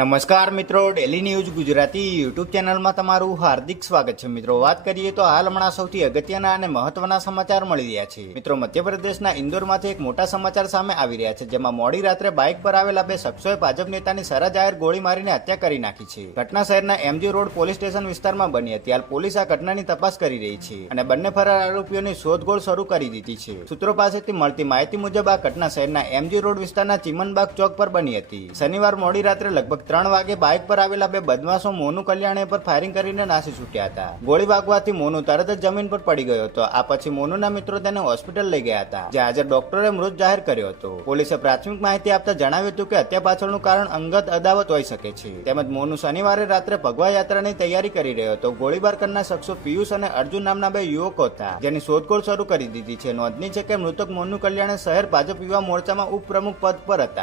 નમસ્કાર મિત્રો, daily news Gujarati YouTube ચેનલમાં તમારું હાર્દિક સ્વાગત છે. મિત્રો વાત કરીએ તો હાલ હમણાં સૌથી અગત્યના અને મહત્વના સમાચાર મળી રહ્યા છે. મિત્રો મધ્યપ્રદેશના ઇન્દોરમાંથી એક મોટા સમાચાર સામે આવી રહ્યા છે, જેમાં મોડી રાત્રે બાઇક પર આવેલા બે શખ્સોએ ભાજપ નેતાની સરા જાહેર ગોળી મારીને હત્યા કરી નાખી છે. ઘટના શહેરના એમજી રોડ પોલીસ સ્ટેશન વિસ્તારમાં બની હતી. હાલ પોલીસ આ ઘટનાની તપાસ કરી રહી છે અને બંને ફરાર આરોપીઓની શોધખોળ શરૂ કરી દીધી છે. સૂત્રો પાસેથી મળતી માહિતી મુજબ આ ઘટના શહેરના એમજી રોડ વિસ્તારના ચિમનબાગ ચોક પર બની હતી. શનિવાર મોડી રાત્રે લગભગ 3 વાગે બાઇક પર આવેલા બે બદમાશો મોનુ કલ્યાણે પર ફાયરિંગ કરીને નાસી છૂટ્યા હતા. ગોળી વાગવાથી મોનુ તરત જ જમીન પર પડી ગયો હતો. આ પછી મોનુના મિત્રો તેને હોસ્પિટલ લઈ ગયા હતા, જ્યાં હાજર ડોક્ટરે મૃત જાહેર કર્યો હતો. પોલીસે પ્રાથમિક માહિતી આપતા જણાવ્યું હતું કે હત્યા પાછળનું કારણ અંગત અદાવત હોઈ શકે છે. તેમજ મોનુ શનિવારે રાત્રે ભગવા યાત્રાની તૈયારી કરી રહ્યો હતો. ગોળીબાર કરનાર શખ્સો પિયુષ અને અર્જુન નામના બે યુવકો હતા, જેની શોધખોળ શરૂ કરી દીધી છે. નોંધનીય છે કે મૃતક મોનુ કલ્યાણે શહેર ભાજપ યુવા મોરચામાં ઉપપ્રમુખ પદ પર હતા.